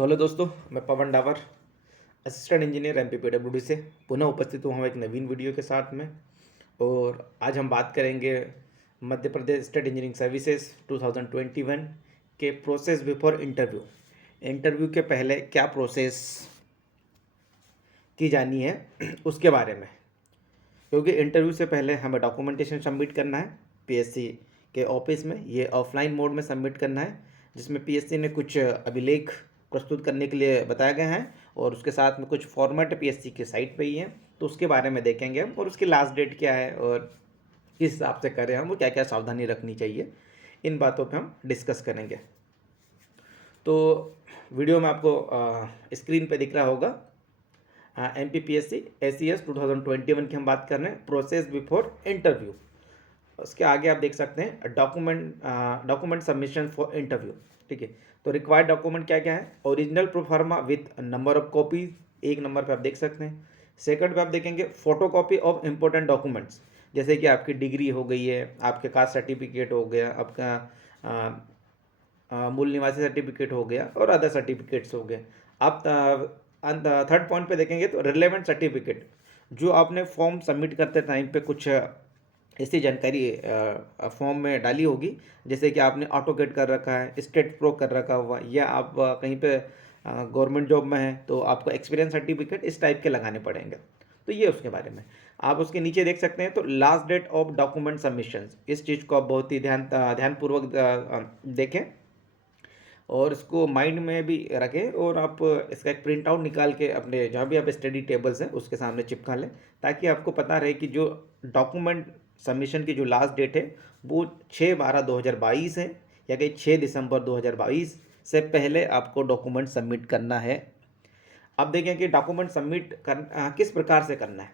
तो हेलो दोस्तों, मैं पवन डावर, असिस्टेंट इंजीनियर एमपीपीडब्ल्यूडी से पुनः उपस्थित हुआ हूँ एक नवीन वीडियो के साथ में। और आज हम बात करेंगे Madhya Pradesh state engineering services 2021 के प्रोसेस बिफोर इंटरव्यू। इंटरव्यू के पहले क्या प्रोसेस की जानी है उसके बारे में, क्योंकि इंटरव्यू से पहले हमें डॉक्यूमेंटेशन सबमिट करना है पीएससी के ऑफिस में। ये ऑफलाइन मोड में सबमिट करना है, जिसमें पीएससी ने कुछ अभिलेख प्रस्तुत करने के लिए बताए गए हैं और उसके साथ में कुछ फॉर्मेट पीएससी की साइट पे ही है, तो उसके बारे में देखेंगे हम। और उसकी लास्ट डेट क्या है और किस हिसाब से करें हम, वो क्या क्या सावधानी रखनी चाहिए, इन बातों पर हम डिस्कस करेंगे। तो वीडियो में आपको स्क्रीन पे दिख रहा होगा MPPSC ACS 2021 की हम बात कर रहे हैं, प्रोसेस बिफोर इंटरव्यू। उसके आगे आप देख सकते हैं डॉक्यूमेंट सबमिशन फॉर इंटरव्यू। ठीक है, तो रिक्वायर्ड डॉक्यूमेंट क्या क्या है? Original proforma with number of copies, एक नंबर पे आप देख सकते हैं। सेकंड पे आप देखेंगे photo copy of important documents, जैसे कि आपकी डिग्री हो गई है, आपके कास्ट सर्टिफिकेट हो गया, आपका मूल निवासी सर्टिफिकेट हो गया और अदर सर्टिफिकेट्स हो गए। आप थर्ड पॉइंट पे देखेंगे तो रिलेवेंट सर्टिफिकेट, जो आपने फॉर्म सबमिट करते टाइम पे कुछ ऐसी जानकारी फॉर्म में डाली होगी, जैसे कि आपने ऑटो कैड कर रखा है, स्टेट प्रो कर रखा हुआ, या आप कहीं पे गवर्नमेंट जॉब में हैं तो आपको एक्सपीरियंस सर्टिफिकेट इस टाइप के लगाने पड़ेंगे। तो ये उसके बारे में आप उसके नीचे देख सकते हैं। तो last date of document submissions, इस चीज़ को आप बहुत ही ध्यानपूर्वक देखें और इसको माइंड में भी रखें, और आप इसका एक प्रिंट आउट निकाल के अपने जहाँ भी आप स्टडी टेबल्स हैं उसके सामने चिपका लें, ताकि आपको पता रहे कि जो डॉक्यूमेंट सबमिशन की जो लास्ट डेट है वो 6/12/2022 है, या कि 6 दिसंबर 2022 से पहले आपको डॉक्यूमेंट सबमिट करना है। अब देखें कि डॉक्यूमेंट सबमिट किस प्रकार से करना है।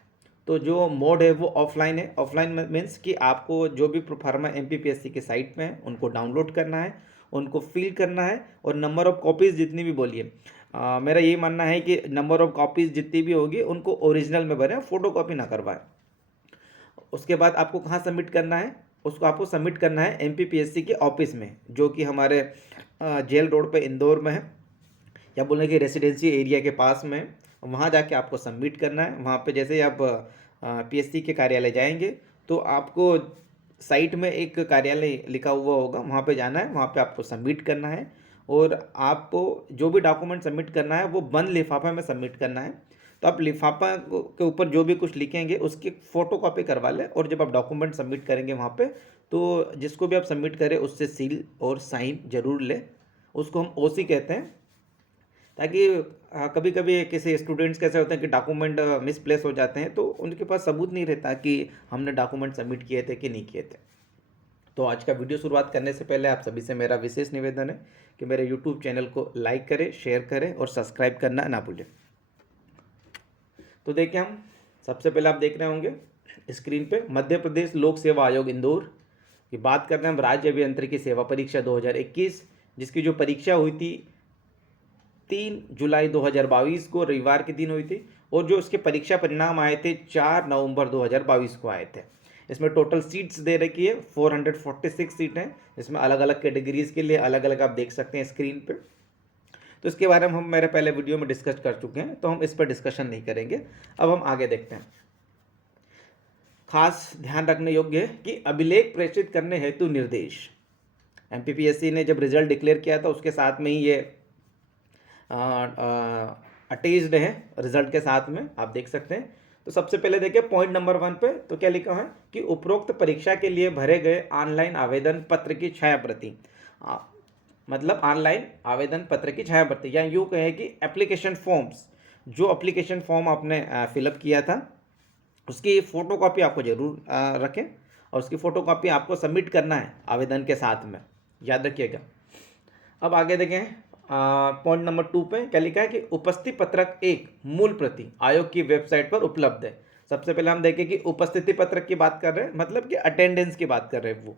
तो जो मोड है वो ऑफलाइन है। ऑफलाइन मीन्स कि आपको जो भी प्रोफार्मा MPPSC की साइट पे हैं उनको डाउनलोड करना है, उनको फिल करना है, और नंबर ऑफ़ कॉपीज़ जितनी भी बोलिए, मेरा ये मानना है कि नंबर ऑफ़ कॉपीज़ जितनी भी होगी उनको ओरिजिनल में भरें, फ़ोटो कॉपी ना करवाएं। उसके बाद आपको कहाँ सबमिट करना है? उसको आपको सबमिट करना है MPPSC के ऑफिस में, जो कि हमारे जेल रोड पे इंदौर में है, या बोलें कि रेसिडेंसी एरिया के पास में। वहाँ जाके आपको सबमिट करना है। वहाँ पे जैसे ही आप PSC के कार्यालय जाएंगे तो आपको साइट में एक कार्यालय लिखा हुआ होगा, वहाँ पे जाना है, वहाँ पे आपको सबमिट करना है। और आपको जो भी डॉक्यूमेंट सबमिट करना है वो बंद लिफाफा में सबमिट करना है। तो आप लिफाफा के ऊपर जो भी कुछ लिखेंगे उसकी फ़ोटो कॉपी करवा लें, और जब आप डॉक्यूमेंट सबमिट करेंगे वहाँ पे, तो जिसको भी आप सबमिट करें उससे सील और साइन जरूर लें। उसको हम OC कहते हैं, ताकि कभी कभी किसी स्टूडेंट्स कैसे होते हैं कि डॉक्यूमेंट मिसप्लेस हो जाते हैं, तो उनके पास सबूत नहीं रहता कि हमने डॉक्यूमेंट सबमिट किए थे कि नहीं किए थे। तो आज का वीडियो शुरुआत करने से पहले आप सभी से मेरा विशेष निवेदन है कि मेरे यूट्यूब चैनल को लाइक करें, शेयर करें और सब्सक्राइब करना ना भूलें। तो देखिए, हम सबसे पहले आप देख रहे होंगे स्क्रीन पे मध्य प्रदेश लोक सेवा आयोग इंदौर की बात कर रहे हैं हम, राज्य अभियांत्रिकी सेवा परीक्षा 2021, जिसकी जो परीक्षा हुई थी 3 जुलाई 2022 को रविवार के दिन हुई थी, और जो उसके परीक्षा परिणाम आए थे 4 नवंबर 2022 को आए थे। इसमें टोटल सीट्स दे रखी है 446 सीट हैं, जिसमें अलग अलग कैटेगरीज के लिए अलग अलग आप देख सकते हैं स्क्रीन पे। तो इसके बारे में हम मेरे पहले वीडियो में डिस्कस कर चुके हैं, तो हम इस पर डिस्कशन नहीं करेंगे। अब हम आगे देखते हैं। खास ध्यान रखने योग्य है कि अभिलेख प्रेषित करने हेतु निर्देश, MPPSC ने जब रिजल्ट डिक्लेयर किया था उसके साथ में ही ये अटैच्ड है रिजल्ट के साथ में, आप देख सकते हैं। तो सबसे पहले देखिए पॉइंट नंबर 1 पे, तो क्या लिखा है कि उपरोक्त परीक्षा के लिए भरे गए ऑनलाइन आवेदन पत्र की छाया प्रति, मतलब ऑनलाइन आवेदन पत्र की छाया प्रति, या यूँ कहें कि एप्लीकेशन फॉर्म्स, जो एप्लीकेशन फॉर्म आपने फिलअप किया था उसकी फ़ोटो कॉपी आपको ज़रूर रखें, और उसकी फ़ोटो कॉपी आपको सबमिट करना है आवेदन के साथ में, याद रखिएगा। अब आगे देखें पॉइंट नंबर 2 पे क्या लिखा है कि उपस्थिति पत्रक एक मूल प्रति आयोग की वेबसाइट पर उपलब्ध है। सबसे पहले हम देखें कि उपस्थिति पत्रक की बात कर रहे हैं, मतलब कि अटेंडेंस की बात कर रहे हैं वो।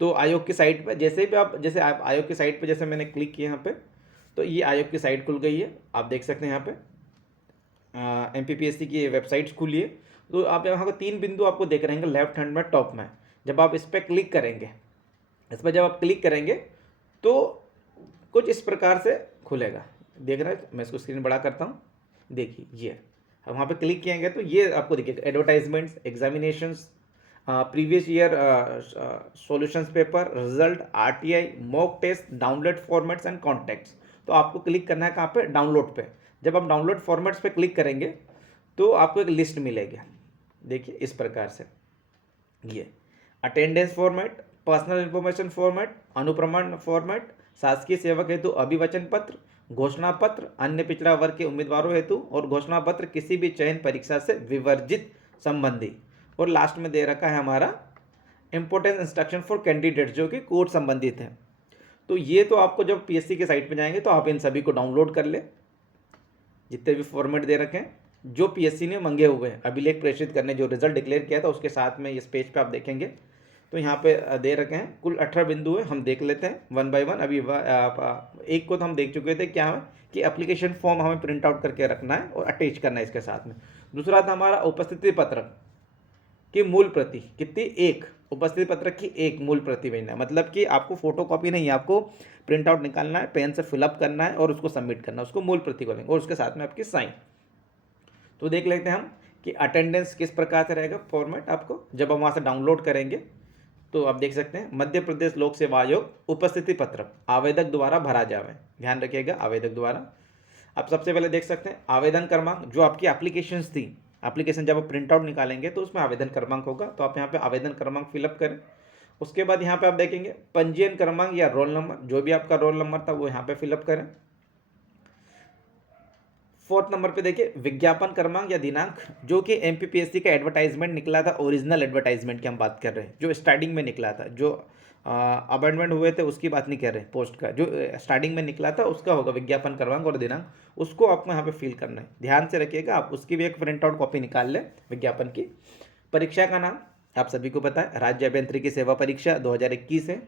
तो आयोग की साइट पर जैसे आप आयोग की साइट पर जैसे मैंने क्लिक किया यहाँ पे, तो ये आयोग की साइट खुल गई है, आप देख सकते हैं यहाँ पे MPPSC की वेबसाइट्स खुली है। तो आप यहाँ को 3 बिंदु आपको देख रहे हैं लेफ्ट हैंड में टॉप में। जब आप इस पर क्लिक करेंगे, इस पर जब आप क्लिक करेंगे तो कुछ इस प्रकार से खुलेगा, देख रहे हैं, मैं इसको स्क्रीन बड़ा करता हूँ, देखिए ये अब वहाँ पे क्लिक किएंगे तो ये आपको दिखेगा advertisements, examinations, previous year solutions paper, result, RTI, mock test, download formats and contacts. तो आपको क्लिक करना है कहाँ पे, डाउनलोड पे। जब आप डाउनलोड फॉर्मेट्स पे क्लिक करेंगे तो आपको एक लिस्ट मिलेगी, देखिए इस प्रकार से, ये attendance format, personal information format, अनुप्रमाण फॉर्मेट, शासकीय सेवक हेतु अभिवचन पत्र, घोषणा पत्र अन्य पिछड़ा वर्ग के उम्मीदवारों हेतु, और घोषणा पत्र किसी भी चयन परीक्षा से विवर्जित संबंधी, और लास्ट में दे रखा है हमारा इंपोर्टेंस इंस्ट्रक्शन फॉर कैंडिडेट जो कि कोर्ट संबंधित है। तो ये तो आपको जब पीएससी के साइट पे जाएंगे तो आप इन सभी को डाउनलोड कर ले, जितने भी फॉर्मेट दे रखे हैं जो पीएससी ने मंगे हुए हैं, अभिलेख प्रेषित करने जो रिजल्ट डिक्लेयर किया था उसके साथ में इस पेज पे आप देखेंगे तो यहाँ पे दे रखे हैं कुल 18 बिंदु है। हम देख लेते हैं वन बाय वन। अभी एक को तो हम देख चुके थे, क्या है कि एप्लीकेशन फॉर्म हमें प्रिंट आउट करके रखना है और अटैच करना है इसके साथ में। दूसरा था हमारा उपस्थिति पत्रक की मूल प्रति, कितनी, एक उपस्थिति पत्रक की एक मूल प्रति भेजना है, मतलब कि आपको फोटो कॉपी नहीं है, आपको प्रिंट आउट निकालना है, पेन से फिलअप करना है और उसको सबमिट करना है, उसको मूल प्रति बोलेंगे, और उसके साथ में आपकी साइन। तो देख लेते हैं हम कि अटेंडेंस किस प्रकार से रहेगा फॉर्मेट। आपको जब हम वहाँ से डाउनलोड करेंगे तो आप देख सकते हैं मध्य प्रदेश लोक सेवा आयोग उपस्थिति पत्रक आवेदक द्वारा भरा जावे, ध्यान रखिएगा आवेदक द्वारा। आप सबसे पहले देख सकते हैं आवेदन क्रमांक, जो आपकी एप्लीकेशंस थी, एप्लीकेशन जब आप प्रिंट आउट निकालेंगे तो उसमें आवेदन क्रमांक होगा, तो आप यहाँ पे आवेदन क्रमांक फिलअप करें। उसके बाद यहाँ पे आप देखेंगे पंजीयन क्रमांक या रोल नंबर, जो भी आपका रोल नंबर था वो यहाँ पे फिलअप करें। 4th नंबर पे देखिए विज्ञापन क्रमांक या दिनांक, जो कि एमपीपीएससी का एडवर्टाइजमेंट निकला था, ओरिजिनल एडवर्टाइजमेंट की हम बात कर रहे हैं, जो स्टार्टिंग में निकला था, जो अपॉइंटमेंट हुए थे उसकी बात नहीं कर रहे, पोस्ट का जो स्टार्टिंग में निकला था उसका होगा विज्ञापन क्रमांक और दिनांक, उसको आपको यहाँ पे फिल करना है। ध्यान से रखिएगा, आप उसकी भी एक प्रिंट आउट कॉपी निकाल लें विज्ञापन की। परीक्षा का नाम आप सभी को पता है, राज्य अभियांत्रिकी सेवा परीक्षा 2021 है।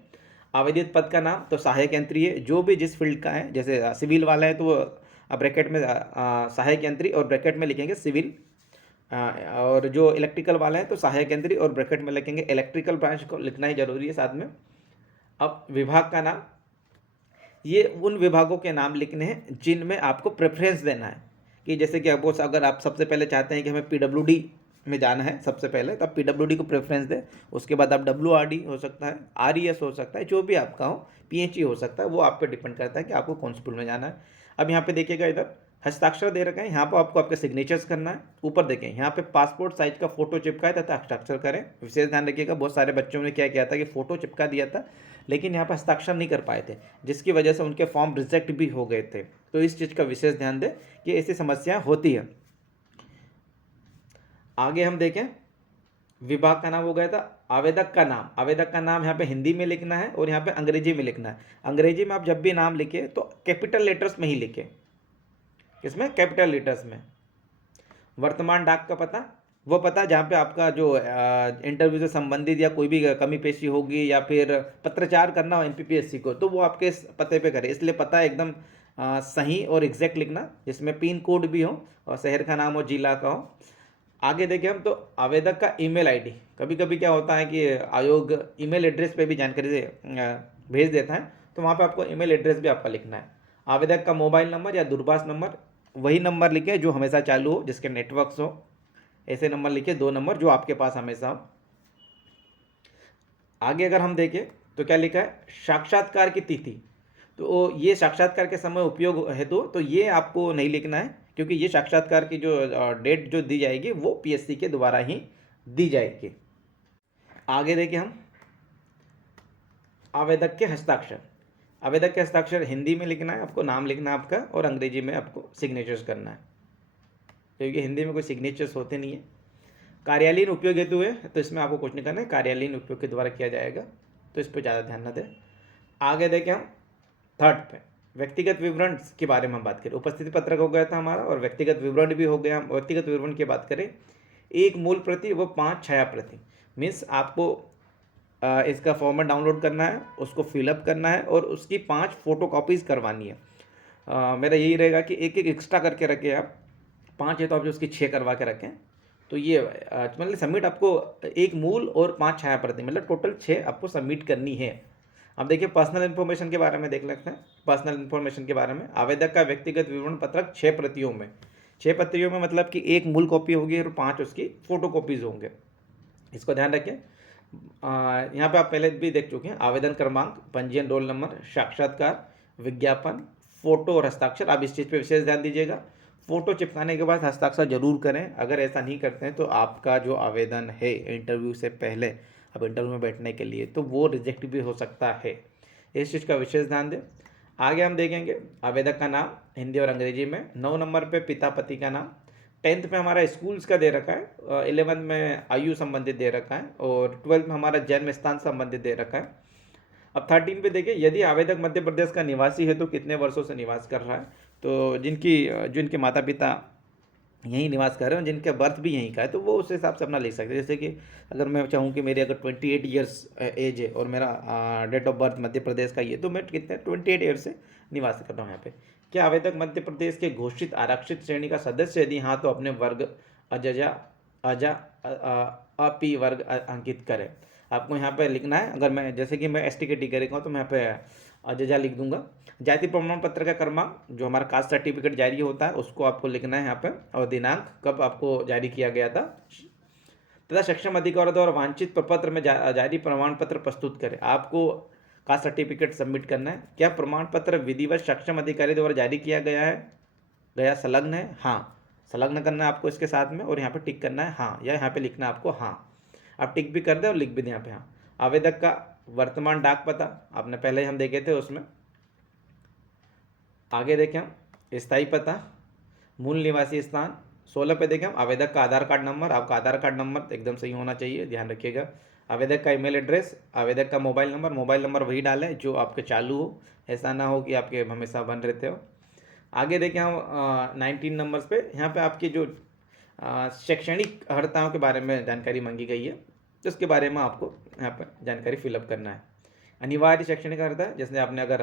आवेदित पद का नाम तो सहायक यंत्री है, जो भी जिस फील्ड का है, जैसे सिविल वाला है तो ब्रैकेट में सहायक यंत्री और ब्रैकेट में लिखेंगे सिविल, और जो इलेक्ट्रिकल वाला है तो सहायक यंत्री और ब्रैकेट में लिखेंगे इलेक्ट्रिकल ब्रांच को लिखना ही जरूरी है साथ में। अब विभाग का नाम, ये उन विभागों के नाम लिखने हैं जिनमें आपको प्रेफरेंस देना है, कि जैसे कि सपोज अगर आप सबसे पहले चाहते हैं कि हमें पीडब्ल्यूडी में जाना है सबसे पहले, तो आप पीडब्ल्यूडी को प्रेफरेंस दें। उसके बाद आप डब्ल्यूआरडी हो सकता है, आरईएस हो सकता है, जो भी आपका हो, पीएचई हो सकता है, वो आप पे डिपेंड करता है कि आपको कौन स्कूल में जाना है। अब यहाँ पे देखिएगा इधर हस्ताक्षर दे रखा है, यहाँ पर आपको आपके सिग्नेचर्स करना है। ऊपर देखें यहाँ पे पासपोर्ट साइज का फोटो चिपका है तथा हस्ताक्षर करें। विशेष ध्यान रखिएगा, बहुत सारे बच्चों ने क्या किया था कि फोटो चिपका दिया था लेकिन यहाँ पर हस्ताक्षर नहीं कर पाए थे, जिसकी वजह से उनके फॉर्म रिजेक्ट भी हो गए थे। तो इस चीज़ का विशेष ध्यान दें कि ऐसी समस्या होती है। आगे हम देखें, विभाग का नाम हो गया था। आवेदक का नाम, आवेदक का नाम यहाँ पे हिंदी में लिखना है और यहाँ पे अंग्रेजी में लिखना है। अंग्रेजी में आप जब भी नाम लिखे तो कैपिटल लेटर्स में ही लिखें, इसमें कैपिटल लेटर्स में। वर्तमान डाक का पता, वो पता जहाँ पे आपका जो इंटरव्यू से संबंधित या कोई भी कमी पेशी होगी या फिर पत्रचार करना हो एमपीपीएससी को, तो वो आपके इस पते पे करे, इसलिए पता एकदम सही और एग्जैक्ट लिखना, जिसमें पिन कोड भी हो और शहर का नाम हो, जिला का हो। आगे देखें हम तो आवेदक का ईमेल आईडी, कभी कभी क्या होता है कि आयोग ईमेल एड्रेस पे भी जानकारी भेज देता है, तो वहाँ पे आपको ईमेल एड्रेस भी आपका लिखना है। आवेदक का मोबाइल नंबर या दूरभाष नंबर, वही नंबर लिखे जो हमेशा चालू हो, जिसके नेटवर्क्स हो, ऐसे नंबर लिखे, 2 नंबर जो आपके पास हमेशा हो। आगे अगर हम देखें तो क्या लिखा है, साक्षात्कार की तिथि, तो ये साक्षात्कार के समय उपयोग हेतु तो ये आपको नहीं लिखना है, क्योंकि ये साक्षात्कार की जो डेट जो दी जाएगी वो पीएससी के द्वारा ही दी जाएगी। आगे देखिए हम आवेदक के हस्ताक्षर, आवेदक के हस्ताक्षर हिंदी में लिखना है, आपको नाम लिखना है आपका, और अंग्रेजी में आपको सिग्नेचर्स करना है, क्योंकि हिंदी में कोई सिग्नेचर्स होते नहीं है। कार्यालयीन उपयोग हेतु है तो इसमें आपको कुछ नहीं करना है, कार्यालयीन उपयोग के द्वारा किया जाएगा, तो इस पर ज़्यादा ध्यान न दें। आगे देखें हम 3rd पे व्यक्तिगत विवरण के बारे में हम बात करें। उपस्थिति पत्रक हो गया था हमारा और व्यक्तिगत विवरण भी हो गया। हम व्यक्तिगत विवरण की बात करें, 1 मूल प्रति व 5 छाया प्रति, मीन्स आपको इसका फॉर्मेट डाउनलोड करना है, उसको फिलअप करना है और उसकी 5 फोटो कॉपीज़ करवानी है। मेरा यही रहेगा कि एक एक एक्स्ट्रा करके रखें आप, 5 है तो आप उसकी 6 करवा के रखें। तो ये मतलब सबमिट आपको 1 मूल और 5 छाया प्रति, मतलब टोटल 6 आपको सबमिट करनी है। अब देखिए पर्सनल इन्फॉर्मेशन के बारे में देख लेते हैं। पर्सनल इन्फॉर्मेशन के बारे में आवेदक का व्यक्तिगत विवरण पत्रक 6 प्रतियों में, 6 प्रतियों में मतलब कि एक मूल कॉपी होगी और 5 उसकी फोटो कॉपीज होंगे, इसको ध्यान रखें। यहाँ पे आप पहले भी देख चुके हैं। आवेदन क्रमांक, पंजीयन रोल नंबर, साक्षात्कार, विज्ञापन, फोटो और हस्ताक्षर। आप इस चीज़ पे विशेष ध्यान दीजिएगा। फोटो चिपकाने के बाद हस्ताक्षर जरूर करें। अगर ऐसा नहीं करते हैं तो आपका जो आवेदन है इंटरव्यू से पहले, अब इंटरव्यू में बैठने के लिए, तो वो रिजेक्ट भी हो सकता है। इस चीज़ का विशेष ध्यान दें। आगे हम देखेंगे आवेदक का नाम हिंदी और अंग्रेजी में। 9 नंबर पे पिता पति का नाम। 10th में हमारा स्कूल्स का दे रखा है, 11th में आयु संबंधित दे रखा है और 12th में हमारा जन्म स्थान संबंधित दे रखा है। अब 13 पे देखिए, यदि आवेदक मध्य प्रदेश का निवासी है तो कितने वर्षों से निवास कर रहा है। तो जिनके माता पिता यहीं निवास कर रहे हैं, जिनका बर्थ भी यहीं का है, तो वो उस हिसाब से अपना लिख सकते हैं। जैसे कि अगर मैं चाहूँ कि मेरी अगर 28 ईयर्स एज है और मेरा date of birth Madhya Pradesh का ही है, तो मैं कितने 28 ईयर्स से निवास कर रहा हूँ यहाँ पे। क्या आवेदक मध्य प्रदेश के घोषित आरक्षित श्रेणी का सदस्य, यदि हाँ तो अपने वर्ग अजजा अजा अपी वर्ग अंकित करें। आपको यहाँ पे लिखना है। अगर मैं जैसे कि मैं एसटी कैटेगरी का हूँ तो मैं यहाँ पे अजजा लिख दूंगा। जाति प्रमाण पत्र का क्रमांक, जो हमारा कास्ट सर्टिफिकेट जारी होता है उसको आपको लिखना है यहाँ पे, और दिनांक कब आपको जारी किया गया था, तथा सक्षम अधिकारी द्वारा वांछित प्रपत्र में जारी प्रमाण पत्र प्रस्तुत करें। आपको कास्ट सर्टिफिकेट सबमिट करना है। क्या प्रमाण पत्र विधिवत सक्षम अधिकारी द्वारा जारी किया गया संलग्न है? हाँ, संलग्न करना है आपको इसके साथ में, और यहाँ पे टिक करना है हाँ, या यहाँ पे लिखना है आपको हाँ। आप टिक भी कर दें और लिख भी दें यहाँ पे हाँ। आवेदक का वर्तमान डाक पता आपने पहले हम देखे थे उसमें। आगे देखें हम स्थायी पता, मूल निवासी स्थान। 16 पे देखें हम आवेदक का आधार कार्ड नंबर। आपका आधार कार्ड नंबर एकदम सही होना चाहिए, ध्यान रखिएगा। आवेदक का ईमेल एड्रेस, आवेदक का मोबाइल नंबर वही डालें जो आपके चालू हो, ऐसा ना हो कि आपके हमेशा बंद रहते हो। आगे देखें हम 19 नंबर्स पे, यहाँ पे आपकी जो शैक्षणिक अर्हताओं के बारे में जानकारी मांगी गई है, तो उसके बारे में आपको यहाँ पर जानकारी फिलअप करना है। अनिवार्य शैक्षणिक अर्हता है, जैसे आपने अगर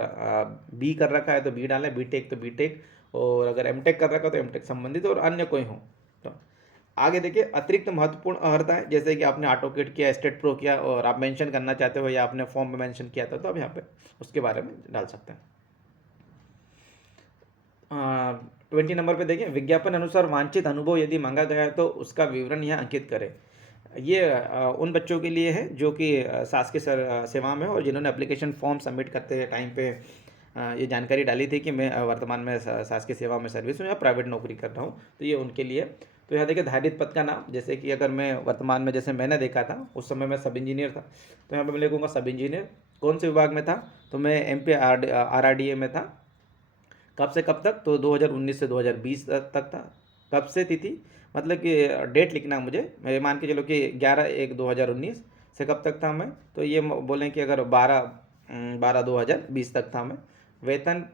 बी कर रखा है तो बी डालें, बीटेक तो बीटेक, और अगर एमटेक कर रखा है तो एमटेक संबंधित, और अन्य कोई हो तो। आगे देखिए अतिरिक्त महत्वपूर्ण अर्हता है, जैसे कि आपने ऑटोकेट किया, स्टेट प्रो किया, और आप मेंशन करना चाहते हो या आपने फॉर्म में मेंशन किया था, तो आप यहाँ पे उसके बारे में डाल सकते हैं। 20 नंबर पे देखिए विज्ञापन अनुसार वांछित अनुभव यदि मांगा गया है तो उसका विवरण यहाँ अंकित करें। ये उन बच्चों के लिए है जो कि शासकीय सेवा में हो और जिन्होंने एप्लीकेशन फॉर्म सबमिट करते टाइम पे ये जानकारी डाली थी कि मैं वर्तमान में शासकीय सेवा में सर्विस हूँ या प्राइवेट नौकरी कर रहा हूँ, तो ये उनके लिए। तो यहाँ देखिए धारित पद का नाम, जैसे कि अगर मैं वर्तमान में, जैसे मैंने देखा था उस समय मैं सब इंजीनियर था, तो यहाँ पर मैं लिखूँगा सब इंजीनियर। कौन से विभाग में था, तो मैं MP RRDA में था। कब से कब तक, तो 2019 से 2020 तक था। कब से तिथि, मतलब कि डेट लिखना मुझे, मैं मान के चलो कि 11/1/2019 से कब तक था मैं, तो ये बोलें कि अगर 12/12/2020 तक था मैं। वेतन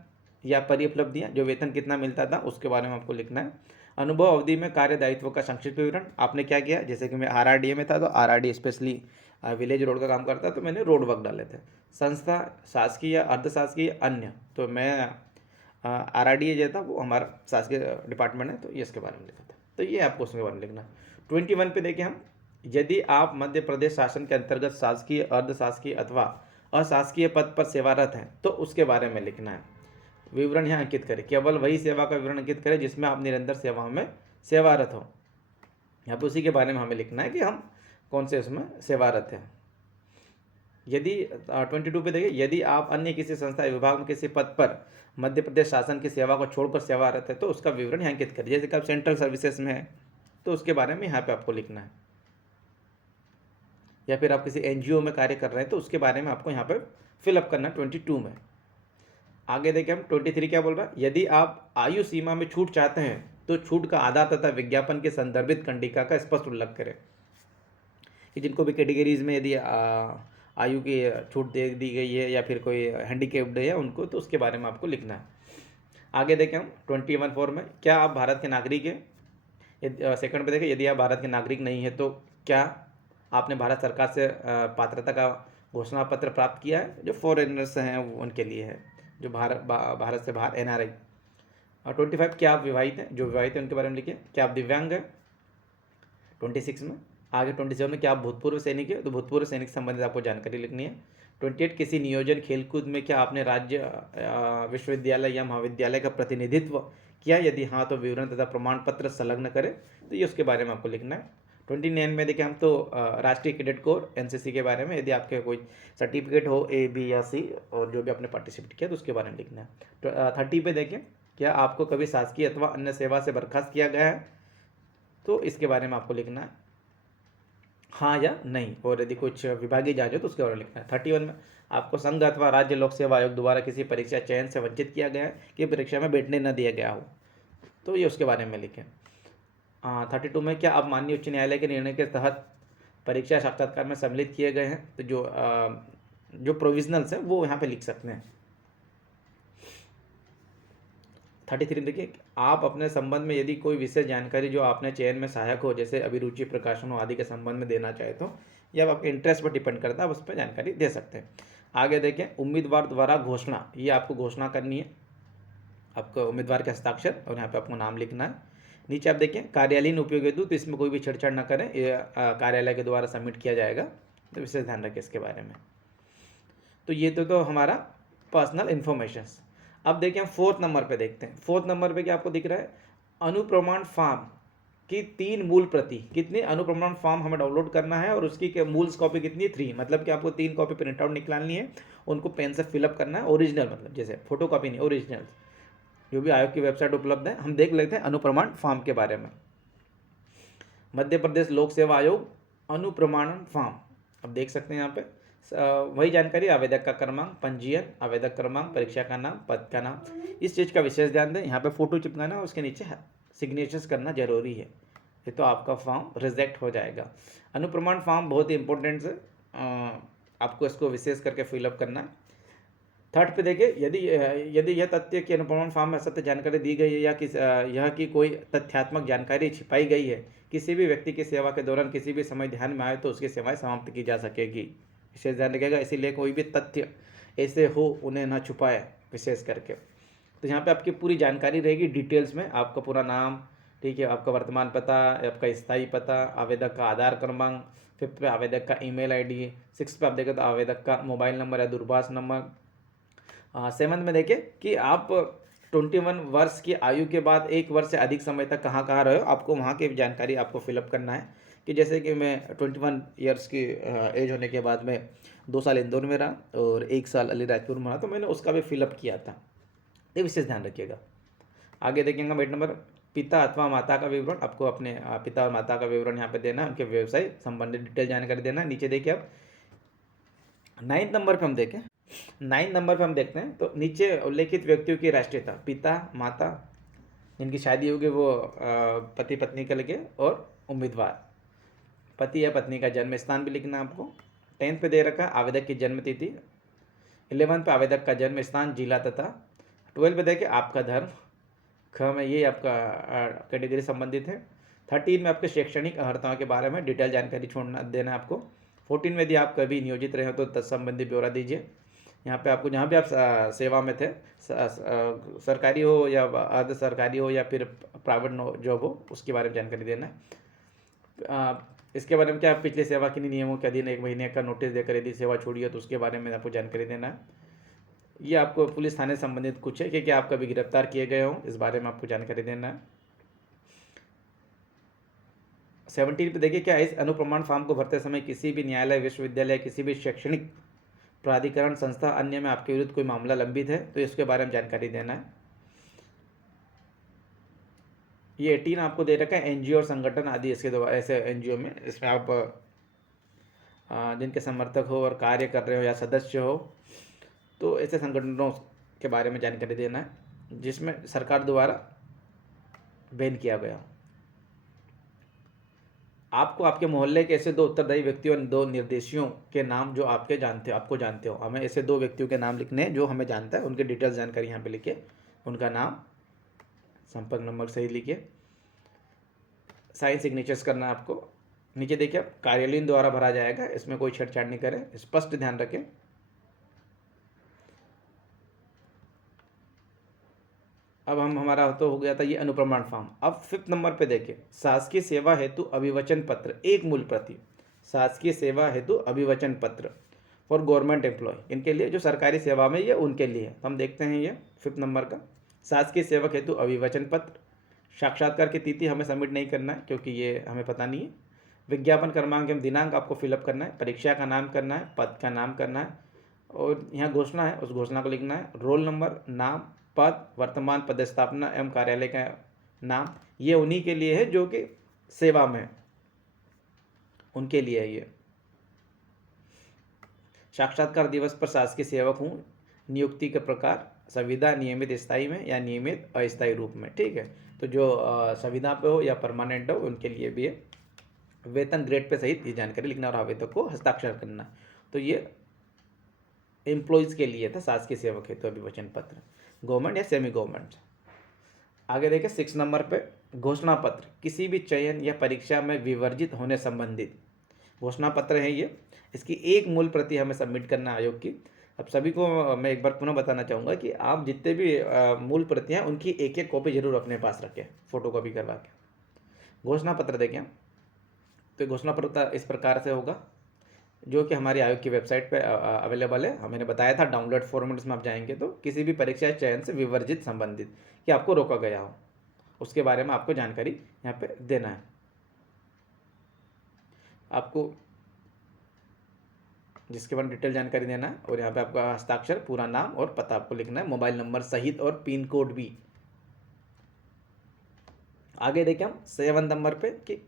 या परिउपलब्धियाँ, जो वेतन कितना मिलता था उसके बारे में आपको लिखना है। अनुभव अवधि में कार्य दायित्व का संक्षिप्त विवरण, आपने क्या किया, जैसे कि मैं RRDA में था तो RRD स्पेशली विलेज रोड का काम करता, तो मैंने रोड वर्क डाले थे। संस्था शासकीय या अर्धशासकीय अन्य, तो मैं RRDA जो था वो हमारा शासकीय डिपार्टमेंट है, तो ये इसके बारे में लिखा था। तो ये आपको उसके बारे में लिखना। 21 पे देखें हम, यदि आप मध्य प्रदेश शासन के अंतर्गत शासकीय, अर्धशासकीय अथवा अशासकीय पद पर सेवारत हैं तो उसके बारे में लिखना है। विवरण यहाँ अंकित करें, केवल वही सेवा का विवरण अंकित करें जिसमें आप निरंतर सेवा में सेवारत हो। यहाँ पर उसी के बारे में हमें लिखना है कि हम कौन से उसमें सेवारत हैं। यदि 22 पे देखिए, यदि आप अन्य किसी संस्था विभाग में किसी पद पर मध्य प्रदेश शासन की सेवा को छोड़कर सेवारत है तो उसका विवरण यहाँ अंकित करें। जैसे कि आप सेंट्रल सर्विसेज में है तो उसके बारे में यहाँ पे आपको लिखना है, या फिर आप किसी NGO में कार्य कर रहे हैं तो उसके बारे में आपको यहाँ पे फिलअप करना है 22 में। आगे देखिए हम 23 क्या बोल रहा है, यदि आप आयु सीमा में छूट चाहते हैं तो छूट का आधार तथा विज्ञापन के संदर्भित कंडिका का स्पष्ट उल्लेख करें। कि जिनको भी कैटेगरीज में यदि आयु की छूट दे दी गई है या फिर कोई हैंडीकेप्ड है उनको, तो उसके बारे में आपको लिखना है। आगे देखें हम 21(4) में, क्या आप भारत के नागरिक हैं। सेकंड पे देखें, यदि आप भारत के नागरिक नहीं है तो क्या आपने भारत सरकार से पात्रता का घोषणा पत्र प्राप्त किया है। जो फॉरेनर्स हैं उनके लिए है, जो भारत से बाहर NRI। और 25, क्या आप विवाहित हैं, जो विवाहित हैं उनके बारे में लिखिए। क्या आप दिव्यांग हैं 26 में। आगे 27 में, क्या आप भूतपूर्व सैनिक है, तो भूतपूर्व सैनिक संबंधित आपको जानकारी लिखनी है। 28 किसी नियोजन खेलकूद में क्या आपने राज्य विश्वविद्यालय या महाविद्यालय का प्रतिनिधित्व किया, यदि हाँ तो विवरण तथा प्रमाण पत्र संलग्न करें। तो ये उसके बारे में आपको लिखना है। 29 में देखिए हम तो राष्ट्रीय कैडेट कोर एनसीसी के बारे में, यदि आपके कोई सर्टिफिकेट हो ए बी या सी और जो भी आपने पार्टिसिपेट किया तो उसके बारे में लिखना है। तो 30 पे देखें, क्या आपको कभी शासकीय अथवा अन्य सेवा से बर्खास्त किया गया है, तो इसके बारे में आपको लिखना है हाँ या नहीं, और यदि कुछ विभागीय जांच हो तो उसके बारे में लिखना है। 31 में आपको संघ अथवा राज्य लोक सेवा आयोग द्वारा किसी परीक्षा चयन से वंचित किया गया है कि परीक्षा में बैठने न दिया गया हो, तो ये उसके बारे में लिखें। 32 में क्या आप माननीय उच्च न्यायालय के निर्णय के तहत परीक्षा साक्षात्कार में सम्मिलित किए गए हैं, तो जो प्रोविजनल्स हैं वो यहाँ पे लिख सकते हैं। 33 में देखिए, आप अपने संबंध में यदि कोई विशेष जानकारी जो आपने चयन में सहायक हो, जैसे अभिरुचि प्रकाशन हो आदि के संबंध में देना चाहे तो, या आपके इंटरेस्ट पर डिपेंड करता है, आप उस पर जानकारी दे सकते हैं। आगे देखें, उम्मीदवार द्वारा घोषणा, ये आपको घोषणा करनी है, आपको उम्मीदवार के हस्ताक्षर और यहाँ पे आपको नाम लिखना है। नीचे आप देखें कार्यालयीन उपयोग हेतु, तो इसमें कोई भी छेड़छाड़ ना करें, ये कार्यालय के द्वारा सबमिट किया जाएगा, तो विशेष ध्यान रखें इसके बारे में। तो ये तो हमारा पर्सनल इन्फॉर्मेशन। अब देखें हम 4th नंबर पे देखते हैं। 4th नंबर पे क्या आपको दिख रहा है, अनुप्रमाण फॉर्म की 3 मूल प्रति, कितने अनुप्रमाण फॉर्म हमें डाउनलोड करना है और उसकी मूल कॉपी कितनी है 3, मतलब कि आपको 3 कॉपी प्रिंट आउट निकालनी है, उनको पेन से फिलअप करना है, ओरिजिनल मतलब जैसे फोटो कॉपी नहीं, ओरिजिनल, जो भी आयोग की वेबसाइट उपलब्ध है। हम देख लेते हैं अनुप्रमाण फॉर्म के बारे में। मध्य प्रदेश लोक सेवा आयोग अनुप्रमाणन फॉर्म, अब देख सकते हैं यहाँ पे वही जानकारी, आवेदक का क्रमांक, पंजीयन, आवेदक क्रमांक, परीक्षा का नाम, पद का नाम, इस चीज़ का विशेष ध्यान दें। यहाँ पे फोटो चिपकाना, उसके नीचे सिग्नेचर्स करना जरूरी है, ये तो आपका फॉर्म रिजेक्ट हो जाएगा। अनुप्रमाण फॉर्म बहुत ही इंपॉर्टेंट है, आपको इसको विशेष करके फिलअप करना है। 3rd पे देखिए, यदि यह तथ्य कि अनुप्रमाण फॉर्म में असत्य जानकारी दी गई है या यह कि कोई तथ्यात्मक जानकारी छिपाई गई है, किसी भी व्यक्ति की सेवा के दौरान किसी भी समय ध्यान में आए तो उसकी सेवाएं समाप्त की जा सकेगी, विशेष ध्यान रखिएगा। इसीलिए कोई भी तथ्य ऐसे हो उन्हें ना छुपाए विशेष करके। तो यहाँ पे आपकी पूरी जानकारी रहेगी डिटेल्स में, आपका पूरा नाम, ठीक है, आपका वर्तमान पता, आपका स्थायी पता, आवेदक का आधार क्रमांक, 5th पे आवेदक का ईमेल आईडी, 6th पे आप देखें तो आवेदक का मोबाइल नंबर या दूरभाष नंबर। 7th में देखिए कि आप 21 वर्ष की आयु के बाद 1 वर्ष से अधिक समय तक कहाँ कहाँ रहे हो, आपको वहाँ की जानकारी आपको फिलअप करना है। कि जैसे कि मैं 21 ईयर्स की एज होने के बाद में 2 साल इंदौर में रहा और 1 साल अलीराजपुर में रहा, तो मैंने उसका भी फिलअप किया था, ये विशेष ध्यान रखिएगा। आगे देखेंगे 8 नंबर, पिता अथवा माता का विवरण, आपको अपने पिता और माता का विवरण यहाँ पे देना है, उनके व्यवसाय संबंधित डिटेल जानकारी देना है। नीचे देखिए आप 9th नंबर पे हम देखें, 9 नंबर पे हम देखते हैं, तो नीचे उल्लेखित व्यक्तियों की राष्ट्रीयता, पिता माता जिनकी शादी होगी वो पति पत्नी का लिखे, और उम्मीदवार पति या पत्नी का जन्म स्थान भी लिखना है आपको। 10th पे दे रखा है आवेदक की जन्म तिथि, 11th पे आवेदक का जन्म स्थान जिला तथा 12 पे देखिए आपका धर्म, ख में ये आपका कैटेगरी संबंधित है। 13 में आपके शैक्षणिक अर्हताओं के बारे में डिटेल जानकारी छोड़ना देना है आपको। 14 में यदि आप कभी नियोजित रहे हो तो तत्संबंधी ब्यौरा दीजिए। यहाँ पे आपको जहाँ भी आप सेवा में थे, सरकारी हो या अर्ध सरकारी हो या फिर प्राइवेट जॉब हो, उसके बारे में जानकारी देना है। इसके बारे में क्या पिछली सेवा किन्हीं नियमों के अधीन 1 महीने का नोटिस देकर यदि सेवा छोड़ी हो तो उसके बारे में आपको जानकारी देना है। ये आपको पुलिस थाने संबंधित कुछ है कि आप कभी गिरफ्तार किए गए हो, इस बारे में आपको जानकारी देना है। 17 पे देखिए, क्या इस अनुप्रमाण फॉर्म को भरते समय किसी भी न्यायालय, विश्वविद्यालय, किसी भी शैक्षणिक प्राधिकरण, संस्था अन्य में आपके विरुद्ध कोई मामला लंबित है, तो इसके बारे में जानकारी देना है। ये 18 आपको दे रखा है एनजीओ और संगठन आदि, इसके द्वारा ऐसे एनजीओ में, इसमें आप जिनके समर्थक हो और कार्य कर रहे हो या सदस्य हो, तो ऐसे संगठनों के बारे में जानकारी देना है जिसमें सरकार द्वारा बैन किया गया। आपको आपके मोहल्ले के ऐसे 2 उत्तरदायी व्यक्तियों, 2 निर्देशियों के नाम जो आपको जानते हो, हमें ऐसे 2 व्यक्तियों के नाम लिखने हैं जो हमें जानता है, उनकी डिटेल्स जानकारी यहाँ पे लिखिए, उनका नाम, संपर्क नंबर सही लिखिए, साइन सिग्नेचर्स करना आपको। नीचे देखिए आप कार्यालयीन द्वारा भरा जाएगा, इसमें कोई छेड़छाड़ नहीं करें, स्पष्ट ध्यान रखें। अब हमारा तो हो गया था ये अनुप्रमाण फॉर्म। अब 5th नंबर पे देखिए, शासकीय सेवा हेतु अभिवचन पत्र 1 मूल प्रति, शासकीय सेवा हेतु अभिवचन पत्र, फॉर गवर्नमेंट एम्प्लॉय, इनके लिए जो सरकारी सेवा में ये उनके लिए है। तो हम देखते हैं ये 5th नंबर का, शासकीय सेवक हेतु अभिवचन पत्र। साक्षात्कार की तिथि हमें सबमिट नहीं करना है क्योंकि ये हमें पता नहीं है। विज्ञापन क्रमांक एवं दिनांक आपको फिलअप करना है। परीक्षा का नाम करना है, पद का नाम करना है, और यहाँ घोषणा है उस घोषणा को लिखना है। रोल नंबर, नाम, पद, वर्तमान पदस्थापना एवं कार्यालय का नाम, ये उन्हीं के लिए है जो कि सेवा में है, उनके लिए है ये। साक्षात्कार दिवस पर शासकीय सेवक हूँ, नियुक्ति के प्रकार संविदा, नियमित स्थायी में या नियमित अस्थायी रूप में। ठीक है, तो जो संविदा पे हो या परमानेंट हो उनके लिए भी है। वेतन ग्रेड पे सहित ये जानकारी लिखना और आवेदक को हस्ताक्षर करना। तो ये एम्प्लॉयज़ के लिए था शासकीय सेवक हेतु अभिवचन पत्र, गवर्नमेंट या सेमी गवर्नमेंट। आगे देखें 6 नंबर पे, घोषणा पत्र, किसी भी चयन या परीक्षा में विवर्जित होने संबंधित घोषणा पत्र है ये। इसकी एक मूल प्रति हमें सबमिट करना है आयोग की। अब सभी को मैं एक बार पुनः बताना चाहूँगा कि आप जितने भी मूल प्रतियाँ हैं उनकी एक एक कॉपी जरूर अपने पास रखें, फोटो कॉपी करवा के। घोषणा पत्र देखें, तो घोषणा पत्र इस प्रकार से होगा, जो कि हमारी आयोग की वेबसाइट पे अवेलेबल है। मैंने बताया था डाउनलोड फॉर्मेट में आप जाएंगे तो किसी भी परीक्षा चयन से विवर्जित संबंधित कि आपको रोका गया हो उसके बारे में आपको जानकारी यहाँ पे देना है। आपको जिसके बारे में डिटेल जानकारी देना है, और यहाँ पे आपका हस्ताक्षर, पूरा नाम और पता आपको लिखना है, मोबाइल नंबर सहित और पिन कोड भी। आगे देखें हम 7 नंबर पे कि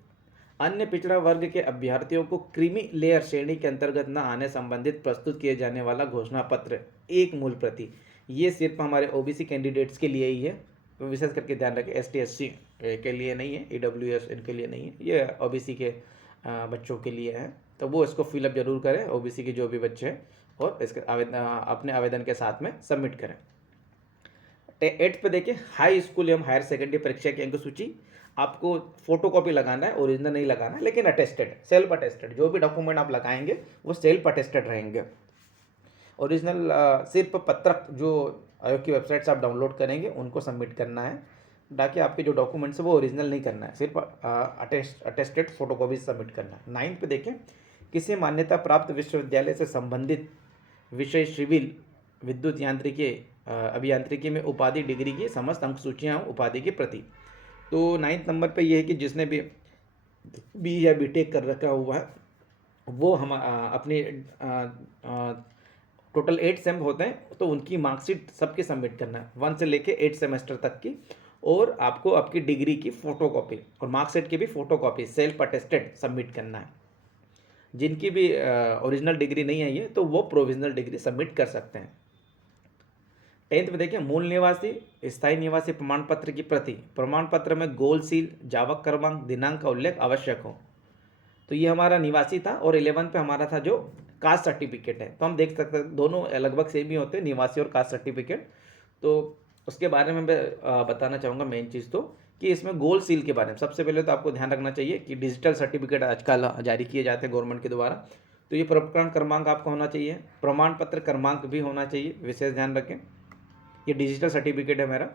अन्य पिछड़ा वर्ग के अभ्यर्थियों को क्रीमी लेयर श्रेणी के अंतर्गत न आने संबंधित प्रस्तुत किए जाने वाला घोषणा पत्र एक मूल प्रति, ये सिर्फ हमारे ओबीसी कैंडिडेट्स के लिए ही है। तो विशेष करके ध्यान रखें, एसटी एससी के लिए नहीं है, ईडब्ल्यूएस इनके लिए नहीं है, ये ओबीसी के बच्चों के लिए है। तो वो इसको फिलअप जरूर करें, ओबीसी के जो भी बच्चे हैं, और इसके अपने आवेदन के साथ में सबमिट करें। 8 पे देखिए, हाई स्कूल एवं हायर सेकेंडरी परीक्षा की अंक सूची। आपको फोटोकॉपी लगाना है, ओरिजिनल नहीं लगाना है, लेकिन अटेस्टेड, सेल्फ अटेस्टेड, जो भी डॉक्यूमेंट आप लगाएंगे वो सेल्फ अटेस्टेड रहेंगे। ओरिजिनल सिर्फ पत्रक जो आयोग की वेबसाइट से आप डाउनलोड करेंगे उनको सबमिट करना है, ताकि आपके जो डॉक्यूमेंट्स है वो ओरिजिनल नहीं करना है, सिर्फ अटेस्टेड फोटोकॉपी सबमिट करना है। 9 पे देखें, किसी मान्यता प्राप्त विश्वविद्यालय से संबंधित विषय सिविल, विद्युत यांत्रिकी, अभियांत्रिकी में उपाधि, डिग्री की समस्त अंक सूचियाँ, उपाधि की प्रति। तो 9th नंबर पे ये है कि जिसने भी बी या बीटेक कर रखा हुआ है वो हम अपनी टोटल 8 सेम होते हैं, तो उनकी मार्कशीट सबके सबमिट करना है, 1 से लेके 8 सेमेस्टर तक की, और आपको आपकी डिग्री की फोटोकॉपी और मार्कशीट की भी फोटोकॉपी सेल्फ अटेस्टेड सबमिट करना है। जिनकी भी ओरिजिनल डिग्री नहीं आई है तो वो प्रोविजनल डिग्री सबमिट कर सकते हैं। 10th में देखिए, मूल निवासी, स्थायी निवासी प्रमाण पत्र की प्रति, प्रमाण पत्र में गोल सील, जावक क्रमांक, दिनांक का उल्लेख आवश्यक हो। तो ये हमारा निवासी था, और 11 पे हमारा था जो कास्ट सर्टिफिकेट है। तो हम देख सकते हैं दोनों लगभग सेम ही होते हैं, निवासी और कास्ट सर्टिफिकेट। तो उसके बारे में मैं बताना चाहूँगा मेन चीज़ तो, कि इसमें गोल सील के बारे में सबसे पहले तो आपको ध्यान रखना चाहिए कि डिजिटल सर्टिफिकेट आजकल जारी किए जाते हैं गवर्नमेंट के द्वारा, तो ये प्रकरण क्रमांक आपका होना चाहिए, प्रमाण पत्र क्रमांक भी होना चाहिए, विशेष ध्यान रखें। ये डिजिटल सर्टिफिकेट है मेरा।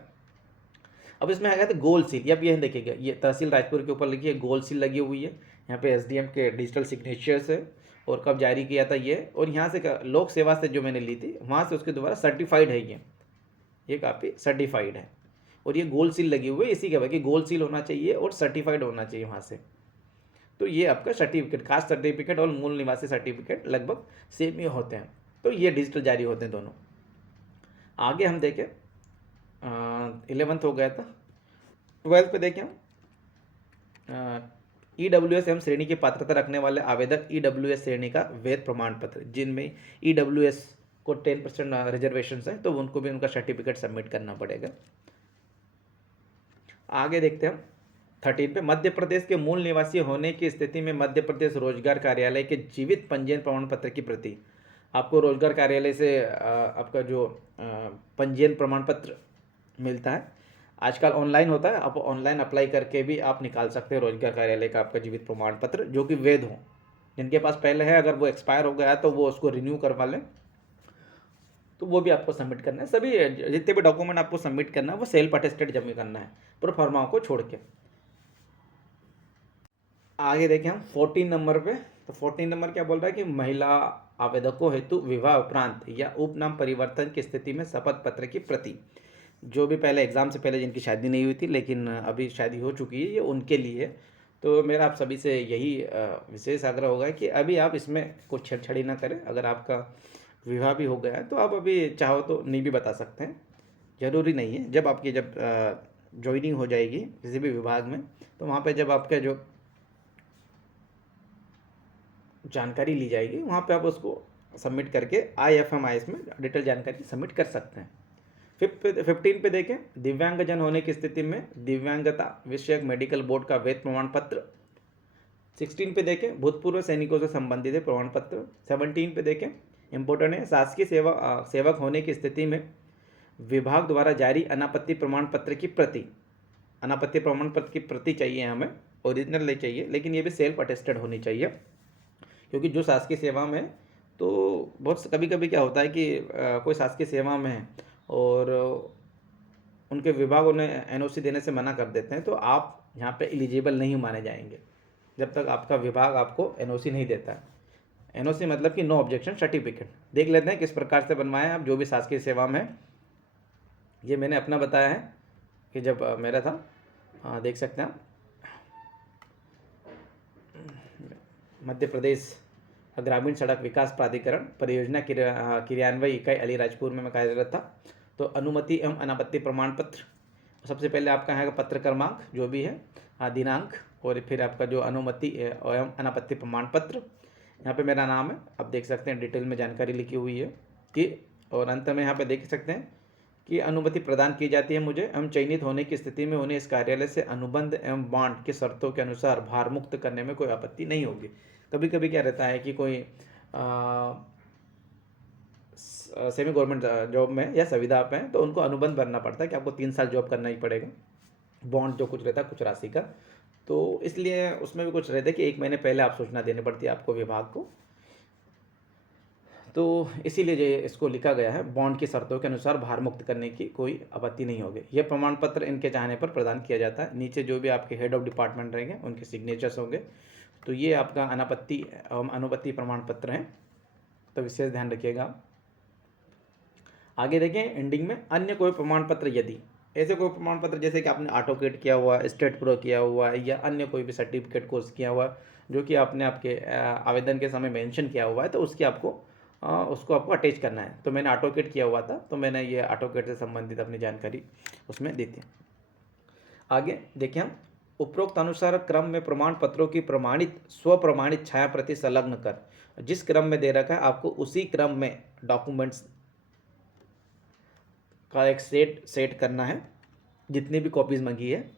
अब इसमें आ गया था गोल सील, अब ये देखिएगा, ये तहसील राजपुर के ऊपर लिखी है, गोल सील लगी हुई है। यहाँ पे एसडीएम के डिजिटल सिग्नेचर्स है, और कब जारी किया था ये, और यहाँ से लोक सेवा से जो मैंने ली थी वहाँ से उसके द्वारा सर्टिफाइड है ये काफ़ी सर्टिफाइड है, और ये गोल सील लगी हुई है, इसी के वजह कि गोल सील होना चाहिए और सर्टिफाइड होना चाहिए वहाँ से। तो ये आपका सर्टिफिकेट, कास्ट सर्टिफिकेट और मूल निवासी सर्टिफिकेट लगभग सेम ही होते हैं, तो ये डिजिटल जारी होते हैं दोनों। आगे हम देखें, 11th हो गया था। 12th पे देखें, ईडब्ल्यूएस एवं श्रेणी की पात्रता रखने वाले आवेदक ईडब्ल्यूएस श्रेणी का वैध प्रमाण पत्र, जिनमें ईडब्ल्यूएस को 10% रिजर्वेशन है, तो उनको भी उनका सर्टिफिकेट सबमिट करना पड़ेगा। आगे देखते हैं हम 13 पे, मध्य प्रदेश के मूल निवासी होने की स्थिति में मध्य प्रदेश रोजगार कार्यालय के जीवित पंजीयन प्रमाण पत्र की प्रति, आपको रोजगार कार्यालय से आपका जो पंजीयन प्रमाण पत्र मिलता है, आजकल ऑनलाइन होता है, आप ऑनलाइन अप्लाई करके भी आप निकाल सकते हैं रोजगार कार्यालय का आपका जीवित प्रमाण पत्र, जो कि वैध हो। जिनके पास पहले है, अगर वो एक्सपायर हो गया है तो वो उसको रिन्यू करवा लें, तो वो भी आपको सबमिट करना है। सभी जितने भी डॉक्यूमेंट आपको सबमिट करना है वो सेल्फ अटेस्टेड जमा करना है, प्रोफार्मा को छोड़ के। आगे देखें हम 14 नंबर पे, तो 14 नंबर क्या बोल रहा है कि महिला आवेदकों हेतु विवाह उपरांत या उपनाम परिवर्तन की स्थिति में शपथ पत्र की प्रति, जो भी पहले एग्ज़ाम से पहले जिनकी शादी नहीं हुई थी लेकिन अभी शादी हो चुकी है, ये उनके लिए। तो मेरा आप सभी से यही विशेष आग्रह होगा कि अभी आप इसमें कुछ छेड़छाड़ी ना करें। अगर आपका विवाह भी हो गया है तो आप अभी चाहो तो नहीं भी बता सकते हैं, ज़रूरी नहीं है। जब आपकी जब ज्वाइनिंग हो जाएगी किसी भी विभाग में, तो वहाँ पे जब आपका जो जानकारी ली जाएगी वहाँ पे आप उसको सबमिट करके IFMIS में डिटेल जानकारी सबमिट कर सकते हैं। 15 पे देखें, दिव्यांगजन होने की स्थिति में दिव्यांगता विषयक मेडिकल बोर्ड का वैध प्रमाण पत्र। 16 पे देखें, भूतपूर्व सैनिकों से संबंधित है प्रमाण पत्र। 17 पे देखें, इंपॉर्टेंट है, शासकीय सेवक होने की स्थिति में विभाग द्वारा जारी अनापत्ति प्रमाण पत्र की प्रति, अनापत्ति प्रमाण पत्र की प्रति चाहिए हमें, ओरिजिनल नहीं चाहिए, लेकिन ये भी सेल्फ अटेस्टेड होनी चाहिए। क्योंकि जो शासकीय सेवा में, तो बहुत कभी कभी क्या होता है कि कोई शासकीय सेवा में है और उनके विभाग उन्हें NOC देने से मना कर देते हैं, तो आप यहाँ पे एलिजिबल नहीं माने जाएंगे जब तक आपका विभाग आपको NOC नहीं देता है। NOC मतलब कि नो ऑब्जेक्शन सर्टिफिकेट। देख लेते हैं किस प्रकार से बनवाएं आप जो भी शासकीय सेवा में। ये मैंने अपना बताया है कि जब मेरा था, देख सकते हैं आप, मध्य प्रदेश ग्रामीण सड़क विकास प्राधिकरण परियोजना क्रियान्वयन इकाई अलीराजपुर में मैं कार्यरत था। तो अनुमति एवं अनापत्ति प्रमाण पत्र, सबसे पहले आपका है पत्र क्रमांक जो भी है, दिनांक, और फिर आपका जो अनुमति एवं अनापत्ति प्रमाण पत्र। यहाँ पे मेरा नाम है, आप देख सकते हैं डिटेल में जानकारी लिखी हुई है कि, और अंत में यहाँ पे देख सकते हैं कि अनुमति प्रदान की जाती है मुझे एवं चयनित होने की स्थिति में उन्हें इस कार्यालय से अनुबंध एवं बॉन्ड की शर्तों के अनुसार भार मुक्त करने में कोई आपत्ति नहीं होगी। कभी कभी क्या रहता है कि कोई सेमी गवर्नमेंट जॉब में या संविदा पे हैं तो उनको अनुबंध भरना पड़ता है कि आपको 3 साल जॉब करना ही पड़ेगा, बॉन्ड जो कुछ रहता है कुछ राशि का। तो इसलिए उसमें भी कुछ रहता है कि 1 महीने पहले आप सूचना देनी पड़ती है आपको विभाग को। तो इसीलिए ये इसको लिखा गया है, बॉन्ड की शर्तों के अनुसार भार मुक्त करने की कोई आपत्ति नहीं होगी। यह प्रमाण पत्र इनके चाहने पर प्रदान किया जाता है। नीचे जो भी आपके हेड ऑफ डिपार्टमेंट रहेंगे उनके सिग्नेचर्स होंगे। तो ये आपका अनापत्ति एवं अनुपत्ति प्रमाण पत्र हैं, तो विशेष ध्यान रखिएगा। आगे देखें एंडिंग में, अन्य कोई प्रमाण पत्र यदि, ऐसे कोई प्रमाण पत्र जैसे कि आपने ऑटोकेट किया हुआ, स्टेट प्रो किया हुआ है या अन्य कोई भी सर्टिफिकेट कोर्स किया हुआ जो कि आपने आपके आवेदन के समय मेंशन किया हुआ है, तो उसकी उसको आपको अटैच करना है। तो मैंने ऑटोकेट किया हुआ था तो मैंने ये ऑटोकेट से संबंधित अपनी जानकारी उसमें दी थी। आगे देखिए हम, उपरोक्त अनुसार क्रम में प्रमाण पत्रों की प्रमाणित स्वप्रमाणित छाया प्रति संलग्न कर, जिस क्रम में दे रखा है आपको उसी क्रम में डॉक्यूमेंट्स का एक सेट करना है, जितनी भी कॉपीज़ मंगी है।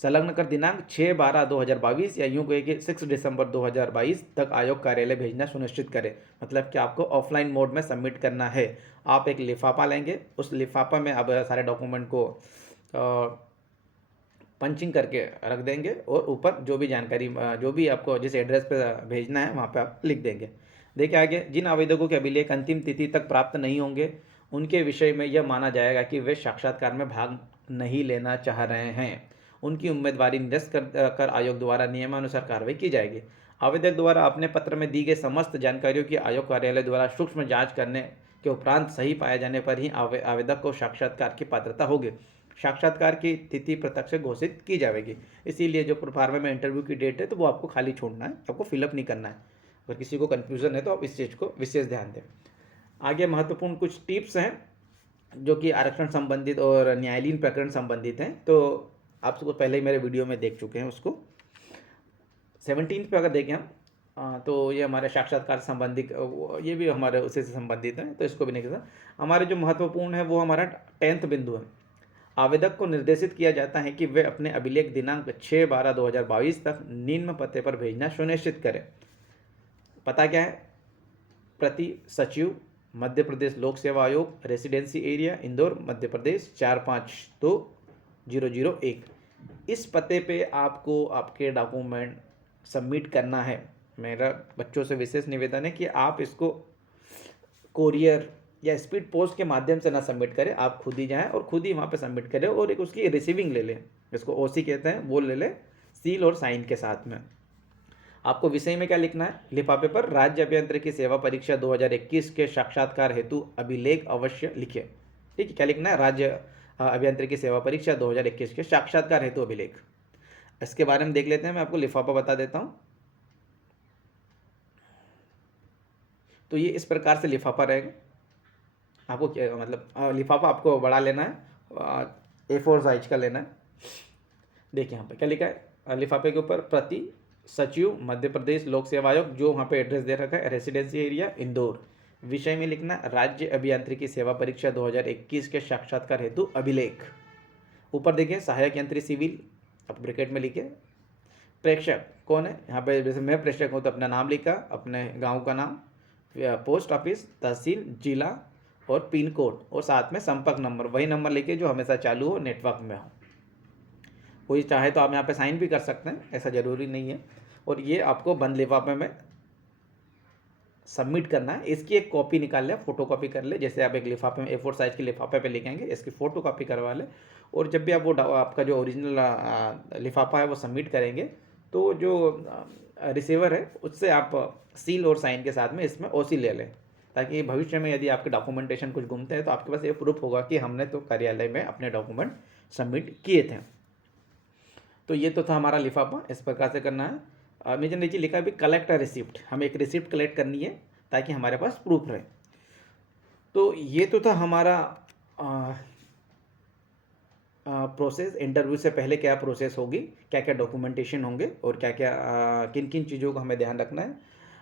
संलग्न कर दिनांक 6/12/2022 या यूँ कहे कि 6 दिसंबर 2022 तक आयोग कार्यालय भेजना सुनिश्चित करें। मतलब कि आपको ऑफलाइन मोड में सबमिट करना है। आप एक लिफाफा लेंगे, उस लिफाफा में आप सारे डॉक्यूमेंट को पंचिंग करके रख देंगे और ऊपर जो भी जानकारी जो भी आपको जिस एड्रेस पर भेजना है वहाँ पर आप लिख देंगे। देखिए आगे, जिन आवेदकों के अभिलेख अंतिम तिथि तक प्राप्त नहीं होंगे उनके विषय में यह माना जाएगा कि वे साक्षात्कार में भाग नहीं लेना चाह रहे हैं। उनकी उम्मीदवारी निरस्त कर आयोग द्वारा नियमानुसार कार्रवाई की जाएगी। आवेदक द्वारा अपने पत्र में दी गई समस्त जानकारियों की आयोग कार्यालय द्वारा सूक्ष्म जांच करने के उपरांत सही पाए जाने पर ही आवेदक को साक्षात्कार की पात्रता होगी। साक्षात्कार की तिथि प्रत्यक्ष घोषित की जाएगी। इसीलिए जो प्रोफार्मा में इंटरव्यू की डेट है तो वो आपको खाली छोड़ना है, आपको फिलअप नहीं करना है। अगर किसी को कन्फ्यूज़न है तो आप इस चीज़ को विशेष ध्यान दें। आगे महत्वपूर्ण कुछ टिप्स हैं जो कि आरक्षण संबंधित और न्यायालयीन प्रकरण संबंधित हैं, तो आप सबको पहले ही मेरे वीडियो में देख चुके हैं उसको। 17 पे अगर देखें हम, तो ये हमारे साक्षात्कार संबंधित, ये भी हमारे उसी से संबंधित है, तो इसको भी नहीं कहता। हमारे जो महत्वपूर्ण है वो हमारा 10th बिंदु है। आवेदक को निर्देशित किया जाता है कि वे अपने अभिलेख दिनांक 6/12/2022 तक निम्न पते पर भेजना सुनिश्चित करें। पता क्या है? प्रति सचिव, मध्य प्रदेश लोक सेवा आयोग, रेसिडेंसी एरिया, इंदौर, मध्य प्रदेश 452001। इस पते पे आपको आपके डॉक्यूमेंट सबमिट करना है। मेरा बच्चों से विशेष निवेदन है कि आप इसको कोरियर या स्पीड पोस्ट के माध्यम से ना सबमिट करें, आप खुद ही जाएं और खुद ही वहाँ पे सबमिट करें और एक उसकी रिसीविंग ले लें, जिसको OC कहते हैं, वो ले लें सील और साइन के साथ में। आपको विषय में क्या लिखना है, लिफाफे पर राज्य अभियांत्रिकी सेवा परीक्षा 2021 के साक्षात्कार हेतु अभिलेख अवश्य लिखें। ठीक है, क्या लिखना है, राज्य अभियांत्रिकी सेवा परीक्षा 2021 के साक्षात्कार हेतु अभिलेख। इसके बारे में देख लेते हैं, मैं आपको लिफाफा बता देता हूँ। तो ये इस प्रकार से लिफाफा रहेगा। आपको क्या मतलब लिफाफा आपको बड़ा लेना है, A4 साइज का लेना है। देखिए यहाँ पे क्या लिखा है, लिफाफे के ऊपर प्रति सचिव मध्य प्रदेश लोक सेवा आयोग, जो वहाँ पे एड्रेस दे रखा है, रेसिडेंसी एरिया इंदौर। विषय में लिखना राज्य अभियांत्रिकी सेवा परीक्षा 2021 के साक्षात्कार हेतु अभिलेख। ऊपर देखिए सहायक यंत्री सिविल, आप ब्रैकेट में लिखे। प्रेक्षक कौन है, यहाँ पे जैसे मैं प्रेक्षक हूँ तो अपना नाम लिखा, अपने गांव का नाम, पोस्ट ऑफिस, तहसील, जिला और पिन कोड, और साथ में संपर्क नंबर, वही नंबर लिखे जो हमेशा चालू हो, नेटवर्क में हो। कोई चाहे तो आप यहाँ पे साइन भी कर सकते हैं, ऐसा ज़रूरी नहीं है। और ये आपको बंद लिफाफे में सबमिट करना है। इसकी एक कॉपी निकाल ले, फोटो कॉपी कर ले, जैसे आप एक लिफाफे में A4 साइज के लिफाफे पे लिखेंगे, इसकी फ़ोटो कॉपी करवा ले। और जब भी आप वो आपका जो ओरिजिनल लिफाफा है वो सबमिट करेंगे, तो जो रिसीवर है उससे आप सील और साइन के साथ में इसमें OC ले लें, ताकि भविष्य में यदि आपके डॉक्यूमेंटेशन कुछ गुमते हैं तो आपके पास ये प्रूफ होगा कि हमने तो कार्यालय में अपने डॉक्यूमेंट सबमिट किए थे। तो ये तो था हमारा लिफाफा, इस प्रकार से करना है। नीचे नीचे लिखा है भी कलेक्ट अ रिसिप्ट, हमें एक रिसिप्ट कलेक्ट करनी है ताकि हमारे पास प्रूफ रहे। तो ये तो था हमारा प्रोसेस। इंटरव्यू से पहले क्या प्रोसेस होगी, क्या क्या डॉक्यूमेंटेशन होंगे और क्या क्या किन किन चीज़ों का हमें ध्यान रखना है।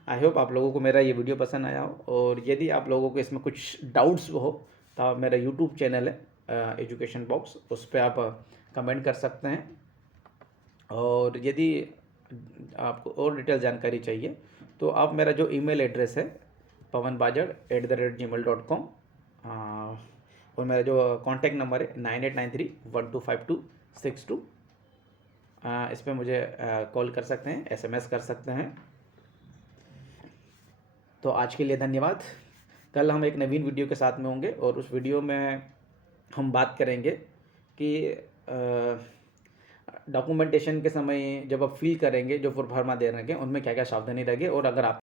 आई होप आप लोगों को मेरा ये वीडियो पसंद आया हो, और यदि आप लोगों को इसमें कुछ डाउट्स हो तो आप मेरा यूट्यूब चैनल है एजुकेशन बॉक्स, उस पर आप कमेंट कर सकते हैं। और यदि आपको और डिटेल जानकारी चाहिए तो आप मेरा जो ईमेल एड्रेस है pawanbajad@gmail.com, और मेरा जो कॉन्टैक्ट नंबर है 9893125262, इस पर मुझे कॉल कर सकते हैं, SMS कर सकते हैं। तो आज के लिए धन्यवाद। कल हम एक नवीन वीडियो के साथ में होंगे, और उस वीडियो में हम बात करेंगे कि डॉक्यूमेंटेशन के समय जब आप फिल करेंगे, जो प्रोफार्मा दे रखे हैं उनमें क्या क्या सावधानी रखें। और अगर आप